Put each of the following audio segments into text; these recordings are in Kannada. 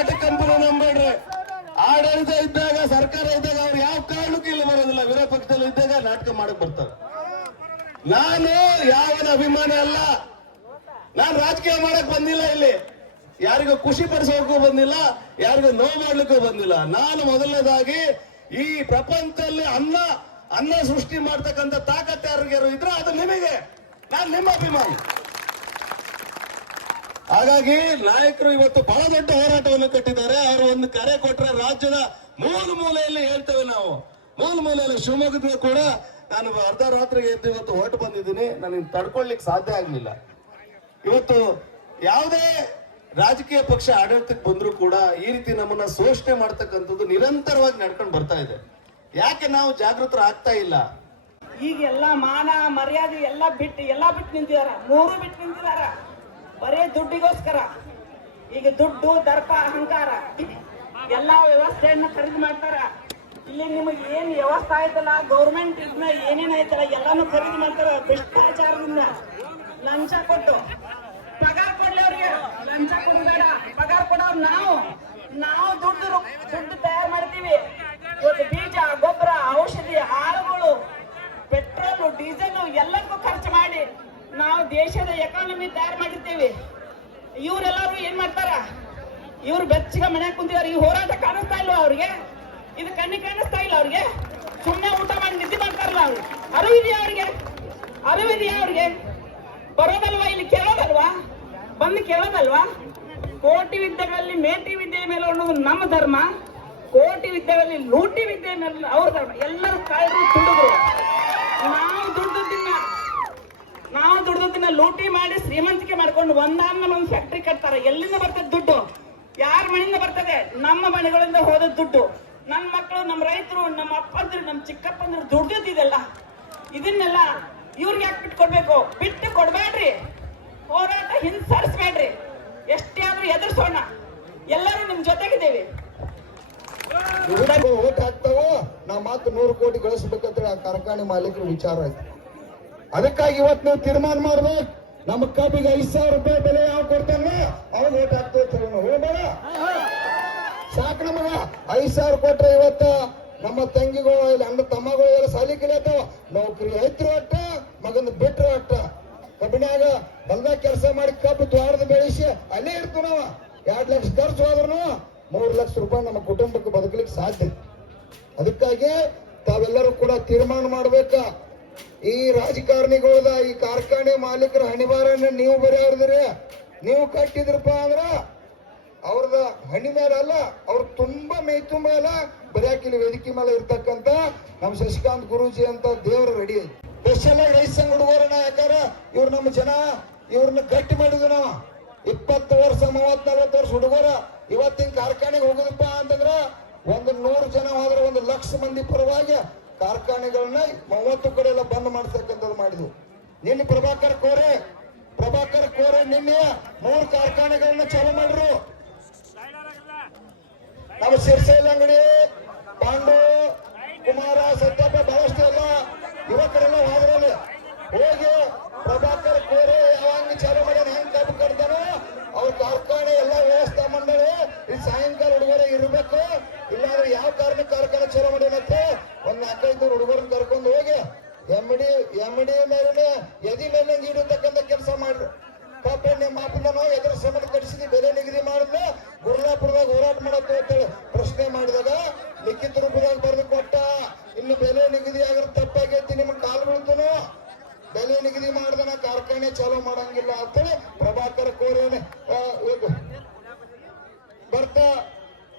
ನಾಟಕ ಕಂಪನಿ ನಂಬೇಡ್ರಿ ಆಡಳಿತ ಇದ್ದಾಗ, ಸರ್ಕಾರ ಇದ್ದಾಗ ಅವ್ರು ಯಾವ ಕಾರಣಕ್ಕೂ ಇಲ್ಲಿ ಬರೋದಿಲ್ಲ. ವಿರೋಧ ಪಕ್ಷದಲ್ಲಿ ಇದ್ದಾಗ ನಾಟಕ ಮಾಡಕ್ ಬರ್ತಾರೆ. ನಾನು ಯಾವನ ಅಭಿಮಾನಿ ಅಲ್ಲ. ನಾನು ರಾಜಕೀಯ ಮಾಡಕ್ ಬಂದಿಲ್ಲ ಇಲ್ಲಿ. ಯಾರಿಗೂ ಖುಷಿ ಪಡಿಸೋಕ್ಕೂ ಬಂದಿಲ್ಲ, ಯಾರಿಗೂ ನೋವು ಮಾಡ್ಲಿಕ್ಕೂ ಬಂದಿಲ್ಲ. ನಾನು ಮೊದಲನೇದಾಗಿ ಈ ಪ್ರಪಂಚದಲ್ಲಿ ಅನ್ನ ಅನ್ನ ಸೃಷ್ಟಿ ಮಾಡ್ತಕ್ಕಂಥ ತಾಕತ್ ಯಾರಿಗಾರು ಇದ್ರೆ ಅದು ನಿಮಗೆ. ನಾನು ನಿಮ್ಮ ಅಭಿಮಾನಿ. ಹಾಗಾಗಿ ನಾಯಕರು ಇವತ್ತು ಬಹಳ ದೊಡ್ಡ ಹೋರಾಟವನ್ನು ಕಟ್ಟಿದ್ದಾರೆ. ಅವರು ಒಂದು ಕರೆ ಕೊಟ್ಟರೆ ರಾಜ್ಯದ ಮೂಲ ಮೂಲೆಯಲ್ಲಿ ಹೇಳ್ತೇವೆ ನಾವು. ಮೂಲ ಮೂಲೆಯಲ್ಲಿ ಶಿವಮೊಗ್ಗದ ಕೂಡ ನಾನು ಅರ್ಧ ರಾತ್ರಿ ಎದ್ದು ಇವತ್ತು ಹೊರಟು ಬಂದಿದ್ದೀನಿ. ನನಗೆ ತಡ್ಕೊಳ್ಲಿಕ್ಕೆ ಸಾಧ್ಯ ಆಗಲಿಲ್ಲ. ಇವತ್ತು ಯಾವುದೇ ರಾಜಕೀಯ ಪಕ್ಷ ಆಡಳಿತಕ್ಕೆ ಬಂದರೂ ಕೂಡ ಈ ರೀತಿ ನಮ್ಮನ್ನ ಶೋಷಣೆ ಮಾಡ್ತಕ್ಕಂಥದ್ದು ನಿರಂತರವಾಗಿ ನಡ್ಕೊಂಡು ಬರ್ತಾ ಇದೆ. ಯಾಕೆ ನಾವು ಜಾಗೃತರ ಆಗ್ತಾ ಇಲ್ಲ? ಈಗ ಎಲ್ಲ ಮಾನ ಮರ್ಯಾದೆ ಎಲ್ಲ ಬಿಟ್ಟು ಎಲ್ಲ ಬಿಟ್ಟು ನಿಂತಿದಾರ. ಮೂರು ಬಿಟ್ಟು ನಿಂತಿದಾರ. ಬರೇ ದುಡ್ಡಿಗೋಸ್ಕರ. ಈಗ ದುಡ್ಡು, ದರ್ಪ, ಅಹಂಕಾರ ಎಲ್ಲಾ ವ್ಯವಸ್ಥೆಯನ್ನ ಖರೀದಿ ಮಾಡ್ತಾರ. ಇಲ್ಲಿ ನಿಮಗೆ ಏನ್ ವ್ಯವಸ್ಥೆ ಆಯ್ತಲ್ಲ ಗೌರ್ಮೆಂಟ್ ಇದನ್ನ ಏನೇನ್ ಆಯ್ತಲ್ಲ ಎಲ್ಲಾನು ಖರೀದಿ ಮಾಡ್ತಾರ, ಭ್ರಷ್ಟಾಚಾರದಿಂದ ಲಂಚ ಕೊಟ್ಟು. ಪಗಾರ ಕೊಡ್ಲಿ ಅವ್ರಿಗೆ, ಲಂಚ ಕೊಡಬೇಡ, ಪಗಾರ ಕೊಡೋರು ನಾವು. ನಾವು ದುಡ್ಡು ದುಡ್ಡು ತಯಾರು ಮಾಡ್ತೀವಿ. ದೇಶದ ಎಕಾನಮಿ ತಯಾರು ಮಾಡಿರ್ತೀವಿ. ಇವರೆಲ್ಲರೂ ಏನ್ ಮಾಡ್ತಾರ? ಇವ್ರು ಬೆಚ್ಚಿಗೆ ಮನೆ ಕುಂತಿದಾರೆ, ಈ ಹೋರಾಟ ಕಾಣಿಸ್ತಾ ಇಲ್ವಾ ಅವ್ರಿಗೆ? ಇದು ಕಣ್ಣಿ ಕಾಣಿಸ್ತಾ ಇಲ್ಲ ಅವ್ರಿಗೆ? ಸುಮ್ಮನೆ ಊಟ ಮಾಡಿ ನಿದ್ದೆ ಮಾಡ್ತಾರಲ್ಲ ಅವ್ರು. ಅರಿವಿದೆಯಾ ಅವ್ರಿಗೆ? ಅರಿವಿದೆಯಾ ಅವ್ರಿಗೆ? ಬರೋದಲ್ವಾ ಇಲ್ಲಿ? ಕೇಳೋದಲ್ವಾ? ಬಂದು ಕೇಳೋದಲ್ವಾ? ಕೋಟಿ ವಿದ್ಯೆಗಳಲ್ಲಿ ಮೇಟಿ ವಿದ್ಯೆ ಮೇಲೆ ಅನ್ನೋದು ನಮ್ಮ ಧರ್ಮ. ಕೋಟಿ ವಿದ್ಯೆಗಳಲ್ಲಿ ಲೂಟಿ ವಿದ್ಯೆ ಮೇಲೆ ಅವ್ರ ಧರ್ಮ. ಎಲ್ಲರೂ ಕಾಯ್ದು ತುಡುಗರು ನಾವು ದುಡ್ದನ್ನ ನಾವು ದುಡ್ದನ್ನ ಲೂಟಿ ಮಾಡಿ ಶ್ರೀಮಂತಿಕೆ ಮಾಡ್ಕೊಂಡು ಒಂದಾದ್ಮೇಲೆ ಒಂದು ಫ್ಯಾಕ್ಟ್ರಿ ಕಟ್ತಾರೆ. ಎಲ್ಲಿಂದ ಬರ್ತದೆ? ದುಡ್ಡು. ಯಾರ ಮನೆಯಿಂದ ಬರ್ತದೆ? ನಮ್ಮ ಮನೆಗಳಿಂದ ಹೋದ ದುಡ್ಡು. ನನ್ನ ಮಕ್ಕಳು ನಮ್ಮ ರೈತರು, ನಮ್ಮ ಅಪ್ಪಂದ್ರು ನಮ್ಮ ಚಿಕ್ಕಪ್ಪಂದ್ರು ದುಡ್ದಿದ್ದೆಲ್ಲ ಇದನ್ನೆಲ್ಲ ಇವ್ರಿಗೆ ಯಾಕೆ ಬಿಟ್ಟು ಕೊಡ್ಬೇಕು? ಬಿಟ್ಟು ಕೊಡ್ಬೇಡ್ರಿ. ಹೋರಾಟ ಹಿಂಸರಿಸ್ಬೇಡ್ರಿ. ಎಷ್ಟೇ ಆದ್ರೂ ಎದುರಿಸೋಣ. ಎಲ್ಲರೂ ನಿಮ್ ಜೊತೆಗಿದ್ದೇವೆ. ಹಾಕ್ತಾವೋ? ನಾವು ಮತ್ತೆ ನೂರು ಕೋಟಿ ಗಳಿಸ್ಬೇಕಂತ ಆ ಕಾರ್ಖಾನೆ ಮಾಲೀಕರು ವಿಚಾರ ಆಯ್ತು. ಅದಕ್ಕಾಗಿ ಇವತ್ತು ನೀವು ತೀರ್ಮಾನ ಮಾಡ್ಬೇಕು. ನಮ್ಮ ಕಬ್ಬಿಗೆ ಐದ್ ಸಾವಿರ ರೂಪಾಯಿ ಬೆಲೆ ಯಾವ ಕೊಡ್ತಾನೆ? ಅವ್ನು ಓಟ್ ಹಾಕ್ತೇವೆ. ಹೋಗ್ಬೇಡ. ಸಾಕು ನಮಗ ಐದ್ ಸಾವಿರ ಕೊಟ್ರೆ ಇವತ್ತ ನಮ್ಮ ತಂಗಿಗಳು, ಇಲ್ಲ ಅಣ್ಣ ತಮ್ಮಗಳು ಎಲ್ಲ ಸಾಲಿ ಕಲಿಯತ್ತವ ನೌಕರಿ ಐತ್ರು ಅಟ್ಟ, ಮಗನ ಬಿಟ್ರು ಅಟ್ಟ. ಕಬ್ಬಿನಾಗ ಹೊಲ್ದಾಗ ಕೆಲಸ ಮಾಡಿ ಕಬ್ಬು ದ್ವಾರದ ಬೆಳೆಸಿ ಅಲ್ಲೇ ಇರ್ತಾನವ ನಾವ. ಎರಡ್ ಲಕ್ಷ ಖರ್ಚು ಹೋದ್ರು ಮೂರು ಲಕ್ಷ ರೂಪಾಯಿ ನಮ್ಮ ಕುಟುಂಬಕ್ಕೆ ಬದುಕಲಿಕ್ಕೆ ಸಾಧ್ಯ. ಅದಕ್ಕಾಗಿ ತಾವೆಲ್ಲರೂ ಕೂಡ ತೀರ್ಮಾನ ಮಾಡ್ಬೇಕ. ಈ ರಾಜಕಾರಣಿಗಳದ ಈ ಕಾರ್ಖಾನೆ ಮಾಲೀಕರ ಹಣಿಬಾರನ್ನ ನೀವು ಬರೆಯವ್ರದ್ರಿ ನೀವು ಕಟ್ಟಿದ್ರಪ್ಪ ಅಂದ್ರ ಅವ್ರದ ಹಣ್ಣಿ ಮೇಲೆ ಅಲ್ಲ, ಅವ್ರ ತುಂಬಾ ಮೈ ತುಂಬ ಅಲ್ಲ ಬರೆಯಾಕಿಲ್ಲ ವೇದಿಕೆ ಮೇಲೆ ಇರ್ತಕ್ಕಂತ ನಮ್ಮ ಶಶಿಕಾಂತ್ ಗುರೂಜಿ ಅಂತ ದೇವರು ರೆಡಿ ಸ್ಪೆಷಲ್ ಆಗಿ ರೈತ ಸಂಘ ಹುಡುಗರನ್ನ ಯಾಕಾರ ಇವ್ರು ನಮ್ಮ ಜನ ಇವ್ರನ್ನ ಗಟ್ಟಿ ಮಾಡಿದ್ವಿ ನಾವು. ಇಪ್ಪತ್ತು ವರ್ಷ ಮೂವತ್ ನಲ್ವತ್ತು ವರ್ಷ ಹುಡುಗರ, ಇವತ್ತಿನ ಕಾರ್ಖಾನೆಗೆ ಹೋಗುದಪ್ಪ ಅಂತಂದ್ರ ಒಂದು ನೂರು ಜನ ಹೋದ್ರೆ ಒಂದು ಲಕ್ಷ ಮಂದಿ ಪರವಾಗಿ ಕಾರ್ಖಾನೆಗಳನ್ನ ಮೂವತ್ತು ಕಡೆ ಎಲ್ಲ ಬಂದ್ ಮಾಡ್ತಕ್ಕಂಥದ್ದು ಮಾಡಿದ್ವು ನಿನ್ನೆ ಪ್ರಭಾಕರ್ ಕೋರೆ ಪ್ರಭಾಕರ್ ಕೋರೆ ನಿನ್ನೆ ಮೂರು ಕಾರ್ಖಾನೆಗಳನ್ನ ಚಾಲು ಮಾಡ್ರು. ನಮ್ಮ ಸಿರ್ಸೈಲ್ ಅಂಗಡಿ, ಪಾಂಡು, ಕುಮಾರ, ಸತ್ಯಪ್ಪ ಬಹಳಷ್ಟು ಎಲ್ಲ ಯುವಕರೆಲ್ಲ ಹೋದ್ರಲ್ಲಿ ಹೋಗಿ ಪ್ರಭಾಕರ್ ಕೋರೆ ಯಾವಾಗ ಚಾಲು ಮಾಡ್ಯಾನ, ಹೆಂಗ್ ಕಬ್ಬು ಕಟ್ತಾನೋ ಅವ್ರ ಕಾರ್ಖಾನೆ ಎಲ್ಲ ವ್ಯವಸ್ಥೆ ಮಂಡಳಿ, ಈ ಸಾಯಂಕಾಲ ಹುಡುಗರ ಇರ್ಬೇಕು. ಇಲ್ಲಾಂದ್ರೆ ಯಾವ ಕಾರಣ ಕಾರ್ಖಾನೆ ಅಂತ ಅಂತೇಳಿ ಪ್ರಭಾಕರ್ ಕೋರೇನೆ ಬರ್ತಾ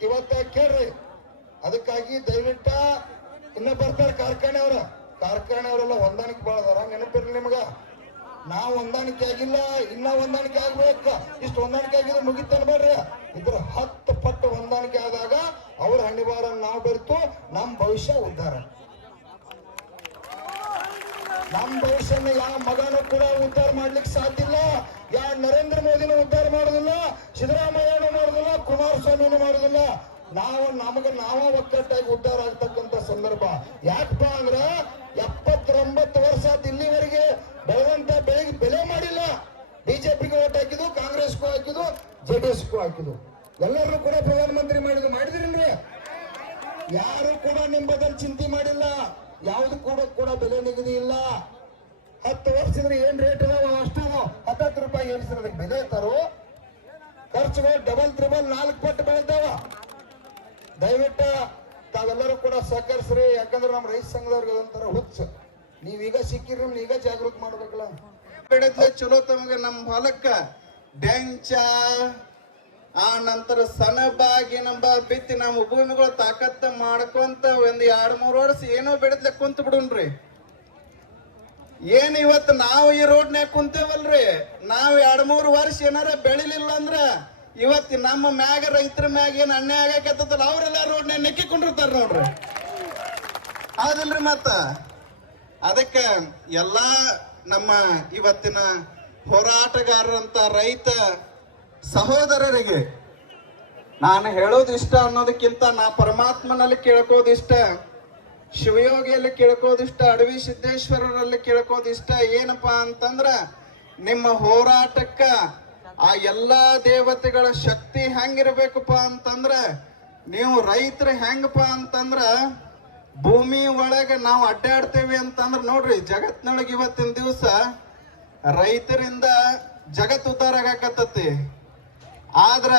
ಇವತ್ತ ಕೇಳ್ರಿ. ಅದಕ್ಕಾಗಿ ದಯವಿಟ್ಟ ಇನ್ನ ಬರ್ತಾರೆ ಕಾರ್ಖಾನೆ ಅವ್ರ ಕಾರ್ಖಾನೆ ಅವರೆಲ್ಲ ಹೊಂದಾಣಿಕೆ ಬಾಳದಾರ ನೆನಪಿರ್ಲಿ ನಿಮ್ಗ. ನಾವು ಹೊಂದಾಣಿಕೆ ಆಗಿಲ್ಲ, ಇನ್ನ ಹೊಂದಾಣಿಕೆ ಆಗ್ಬೇಕ. ಇಷ್ಟು ಹೊಂದಾಣಿಕೆ ಆಗಿದ್ರೆ ಮುಗಿತಾನೆ ಬರ್ರಿ. ಇದ್ರ ಹತ್ತು ಪಟ್ಟು ಹೊಂದಾಣಿಕೆ ಆದಾಗ ಅವ್ರ ಹಣ್ಣಿಬಾರ ನಾವು ಬೆರೆತು ನಮ್ಮ ಭವಿಷ್ಯ ಉದ್ಧಾರ. ನಮ್ಮ ಭವಿಷ್ಯನ ಯಾವ ಮಗನೂ ಕೂಡ ಉದ್ಧಾರ ಮಾಡ್ಲಿಕ್ಕೆ ಸಾಧ್ಯ ಇಲ್ಲ ಯಾ ನರೇಂದ್ರ ಮೋದಿನೂ ಉದ್ಧಾರ ಮಾಡೋದಿಲ್ಲ, ಸಿದ್ದರಾಮಯ್ಯನೂ ಮಾಡೋದಿಲ್ಲ, ಕುಮಾರಸ್ವಾಮಿನೂ ಮಾಡೋದಿಲ್ಲ. ನಾವು, ನಮಗ ನಾವ ಒಕ್ಕಟ್ಟಾಗಿ ಉದ್ಧಾರ ಆಗ್ತಕ್ಕಂತ ಸಂದರ್ಭ. ಯಾಕಪ್ಪ ಅಂದ್ರ ಎಪ್ಪತ್ತೊಂಬತ್ತು ವರ್ಷ ಇಲ್ಲಿವರೆಗೆ ಬೆಳೆದಂತ ಬೆಳೆಗೆ ಬೆಲೆ ಮಾಡಿಲ್ಲ. ಬಿಜೆಪಿಗೆ ಓಟ್ ಹಾಕಿದ್ದು, ಕಾಂಗ್ರೆಸ್ಗೂ ಹಾಕಿದ್ದು, ಜೆಡಿಎಸ್ಗೂ ಹಾಕಿದ್ದು. ಎಲ್ಲರೂ ಕೂಡ ಪ್ರಧಾನಮಂತ್ರಿ ಮಾಡಿದ್ರು ಮಾಡಿದ್ರಿ ಯಾರು ಕೂಡ ನಿಮ್ಮ ಬದಲು ಚಿಂತೆ ಮಾಡಿಲ್ಲ. ಯಾವ್ದು ಕೂಡ ಕೂಡ ಬೆಲೆ ನಿಗದಿ ಇಲ್ಲ. ಹತ್ತು ವರ್ಷದ್ರೆ ಏನ್ ರೇಟ್ ಇದಾವ ಅಷ್ಟು ಹತ್ತತ್ತು ರೂಪಾಯಿ ಏರಿಸಿದ್ರೆ ಅದಕ್ಕೆ ಬೆಲೆ ತರೋ? ಖರ್ಚುಗಳು ಡಬಲ್ ತ್ರಿಬಲ್ ನಾಲ್ಕು ಪಟ್ಟು ಬೆಳೆದಾವ ದಯವಿಟ್ಟು ತಾವೆಲ್ಲರೂ ಕೂಡ ಸಹಕರಿಸ್ರಿ. ಯಾಕಂದ್ರೆ ನಮ್ಮ ರೈತ ಸಂಘದವ್ರಿಗೆ ಒಂಥರ ಹುಚ್ಚು. ನೀವೀಗ ಸಿಕ್ಕಿರಿ ನಮ್ಗೆ ಈಗ ಜಾಗೃತಿ ಮಾಡ್ಬೇಕಲ್ಲ. ಬೆಳೆದ್ಲೆ ಚಲೋ ತಮಗೆ ನಮ್ಮ ಹೊಲಕ್ಕ. ಬೆಂಚ ಆ ನಂತರ ಸನಬಾಗಿ ನಂಬ ಬಿತ್ತಿ ನಮ್ಮ ಭೂಮಿಗಳು ತಾಕತ್ತ ಮಾಡ್ಕೊಂತ ಒಂದ್ ಎರಡ್ ಮೂರ್ ವರ್ಷ ಏನೋ ಬೆಳೆದ್ಲೆ ಕುಂತ ಬಿಡುನ್ರಿ. ಏನ್ ಇವತ್ತು ನಾವು ಈ ರೋಡ್ನ್ಯಾಗ ಕುಂತೇವಲ್ರಿ? ನಾವ್ ಎರಡ್ ಮೂರ್ ವರ್ಷ ಏನಾರ ಬೆಳಿಲಿಲ್ಲ ಅಂದ್ರ ಇವತ್ತು ನಮ್ಮ ಮ್ಯಾಗ ರೈತರ ಮ್ಯಾಗ ಏನ್ ಅನ್ಯಾಯ ಆಗಕತ್ತಲ್ಲ ಅವರೆಲ್ಲ ರೋಡ್ನ್ಯಾಗ ನೆಕ್ಕಿಕೊಂಡಿರ್ತಾರ ನೋಡ್ರಿ. ಹೌದಿಲ್ರಿ ಮತ್ತ? ಅದಕ್ಕೆ ಎಲ್ಲಾ ನಮ್ಮ ಇವತ್ತಿನ ಹೋರಾಟಗಾರರಂತ ರೈತ ಸಹೋದರರಿಗೆ, ನಾನು ಹೇಳೋದು ಇಷ್ಟ ಅನ್ನೋದಕ್ಕಿಂತ ನಾ ಪರಮಾತ್ಮನಲ್ಲಿ ಕೇಳ್ಕೋದಿಷ್ಟ ಶಿವಯೋಗಿಯಲ್ಲಿ ಕೇಳ್ಕೋದಿಷ್ಟ ಅಡವಿ ಸಿದ್ದೇಶ್ವರರಲ್ಲಿ ಕೇಳ್ಕೋದಿಷ್ಟ ಏನಪ್ಪಾ ಅಂತಂದ್ರ, ನಿಮ್ಮ ಹೋರಾಟಕ್ಕ ಆ ಎಲ್ಲಾ ದೇವತೆಗಳ ಶಕ್ತಿ ಹೆಂಗಿರ್ಬೇಕಪ್ಪ ಅಂತಂದ್ರ, ನೀವು ರೈತರು ಹೆಂಗಪ್ಪ ಅಂತಂದ್ರ, ಭೂಮಿ ಒಳಗೆ ನಾವು ಅಡ್ಡಾಡ್ತೇವೆ ಅಂತಂದ್ರ ನೋಡ್ರಿ, ಜಗತ್ನೊಳಗೆ ಇವತ್ತಿನ ದಿವಸ ರೈತರಿಂದ ಜಗತ್ ಉದ್ಧಾರ ಆಗಾಕತ್ತತಿ. ಆದ್ರ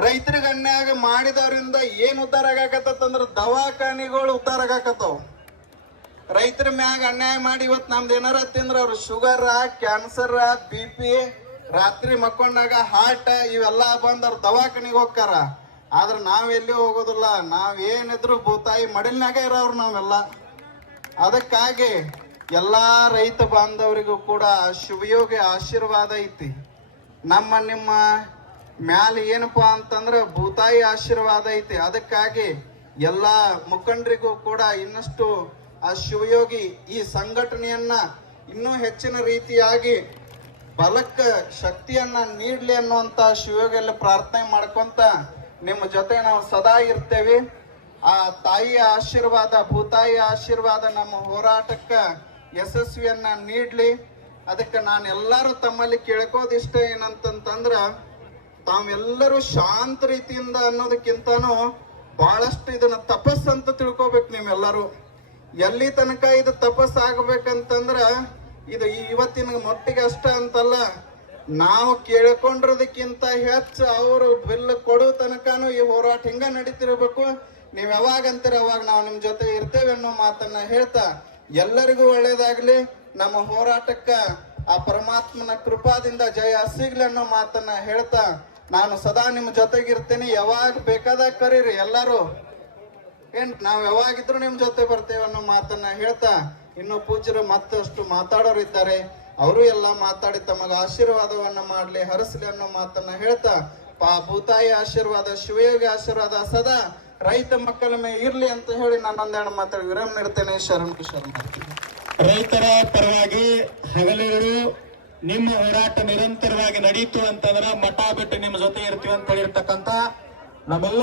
ರೈತರಿಗೆ ಅನ್ಯಾಯ ಮಾಡಿದವರಿಂದ ಏನ್ ಉದ್ಧಾರ ಆಗಾಕತ್ತಂದ್ರ ದವಾಖಾನಿಗಳು ಉದ್ಧಾರ ಆಗಾಕತ್ತಾವ. ರೈತರ ಮ್ಯಾಗ ಅನ್ಯಾಯ ಮಾಡಿ ಇವತ್ ನಮ್ದು ಏನಾರ ತಿಂದ್ರ ಅವ್ರು ಶುಗರ್, ಕ್ಯಾನ್ಸರ್, ಬಿ ಪಿ, ರಾತ್ರಿ ಮಕ್ಕೊಂಡಾಗ ಹಾರ್ಟ್ ಇವೆಲ್ಲ ಬಂದ್ ಅವ್ರ ದವಾಖಾನಿಗೆ ಹೋಗ್ತಾರ. ಆದ್ರ ನಾವ್ ಎಲ್ಲಿ ಹೋಗೋದಿಲ್ಲ. ನಾವ್ ಏನಿದ್ರು ಭೂತಾಯಿ ಮಡಿಲ್ನಾಗ ಇರೋರು ನಾವೆಲ್ಲ. ಅದಕ್ಕಾಗಿ ಎಲ್ಲಾ ರೈತ ಬಾಂಧವರಿಗೂ ಕೂಡ ಶುಭಯೋಗಿ, ಆಶೀರ್ವಾದ ಐತಿ. ನಮ್ಮ ನಿಮ್ಮ ಮ್ಯಾಲ ಏನಪ್ಪಾ ಅಂತಂದ್ರ ಭೂತಾಯಿ ಆಶೀರ್ವಾದ ಐತಿ. ಅದಕ್ಕಾಗಿ ಎಲ್ಲಾ ಮುಖಂಡರಿಗೂ ಕೂಡ ಇನ್ನಷ್ಟು ಆ ಶಿವಯೋಗಿ ಈ ಸಂಘಟನೆಯನ್ನ ಇನ್ನೂ ಹೆಚ್ಚಿನ ರೀತಿಯಾಗಿ ಬಲಕ್ಕ ಶಕ್ತಿಯನ್ನ ನೀಡಲಿ ಅನ್ನುವಂತ ಶಿವಯೋಗಿಯಲ್ಲಿ ಪ್ರಾರ್ಥನೆ ಮಾಡ್ಕೊಂತ ನಿಮ್ಮ ಜೊತೆ ನಾವು ಸದಾ ಇರ್ತೇವೆ. ಆ ತಾಯಿಯ ಆಶೀರ್ವಾದ ಭೂತಾಯಿಯ ಆಶೀರ್ವಾದ ನಮ್ಮ ಹೋರಾಟಕ್ಕ ಯಶಸ್ವಿಯನ್ನ ನೀಡಲಿ. ಅದಕ್ಕೆ ನಾನು ಎಲ್ಲರೂ ತಮ್ಮಲ್ಲಿ ಕೇಳ್ಕೋದಿಷ್ಟ ಏನಂತಂತಂದ್ರ ತಾವೆಲ್ಲರೂ ಶಾಂತ ರೀತಿಯಿಂದ ಅನ್ನೋದಕ್ಕಿಂತನೂ ಬಹಳಷ್ಟು ಇದನ್ನ ತಪಸ್ ಅಂತ ತಿಳ್ಕೊಬೇಕು ನೀವೆಲ್ಲರೂ. ಎಲ್ಲಿ ತನಕ ಇದು ತಪಸ್ ಆಗ್ಬೇಕಂತಂದ್ರ, ಇದು ಇವತ್ತಿನ ಮೊಟ್ಟಿಗೆ ಅಷ್ಟ ಅಂತಲ್ಲ, ನಾವು ಕೇಳ್ಕೊಂಡಿರೋದಕ್ಕಿಂತ ಹೆಚ್ಚು ಅವರು ಬಿಲ್ ಕೊಡೋ ತನಕನೂ ಈ ಹೋರಾಟ ಹಿಂಗ ನಡೀತಿರ್ಬೇಕು. ನೀವು ಯಾವಾಗ ಅಂತೀರ, ಅವಾಗ ನಾವು ನಿಮ್ ಜೊತೆ ಇರ್ತೇವೆ ಅನ್ನೋ ಮಾತನ್ನ ಹೇಳ್ತಾ, ಎಲ್ಲರಿಗೂ ಒಳ್ಳೇದಾಗ್ಲಿ, ನಮ್ಮ ಹೋರಾಟಕ್ಕ ಆ ಪರಮಾತ್ಮನ ಕೃಪಾದಿಂದ ಜಯ ಸಿಗ್ಲಿ ಅನ್ನೋ ಮಾತನ್ನ ಹೇಳ್ತಾ ನಾನು ಸದಾ ನಿಮ್ ಜೊತೆಗಿರ್ತೀನಿ. ಯಾವಾಗ ಬೇಕಾದಾಗ ಕರೀರಿ. ಎಲ್ಲರೂ ಏನ್, ನಾವು ಯಾವಾಗಿದ್ರು ನಿಮ್ಮ ಜೊತೆ ಬರ್ತೇವೆ ಅನ್ನೋ ಮಾತನ್ನ ಹೇಳ್ತಾ ಇನ್ನು ಪೂಜ್ಯರು ಮತ್ತಷ್ಟು ಮಾತಾಡೋರು ಇದ್ದಾರೆ. ಅವರು ಎಲ್ಲ ಮಾತಾಡಿ ತಮಗ ಆಶೀರ್ವಾದವನ್ನ ಮಾಡಲಿ, ಹರಸ್ಲಿ ಅನ್ನೋ ಮಾತನ್ನ ಹೇಳ್ತಾ, ಪಾ ಭೂತಾಯಿ ಆಶೀರ್ವಾದ, ಶಿವಯೋಗಿ ಆಶೀರ್ವಾದ ಸದಾ ರೈತ ಮಕ್ಕಳ ಮೇಲೆ ಇರ್ಲಿ ಅಂತ ಹೇಳಿ ನಾನು ಒಂದೆರಡು ಮಾತಾಡಿ. ವಿರಾಮ ನೀಡ್ತೇನೆ. ಶರಣ್ ಕಿಶೋರ್ ರೈತರ ಪರವಾಗಿ ಹಗಲಿರುಳು ನಿಮ್ಮ ಹೋರಾಟ ನಿರಂತರವಾಗಿ ನಡೀತು ಅಂತಂದ್ರ ಮಠ ಬಿಟ್ಟು ನಿಮ್ಮ ಜೊತೆ ಇರ್ತೀವಿ ಅಂತ ಹೇಳಿರ್ತಕ್ಕಂಥ ನಮ್ಮೆಲ್ಲ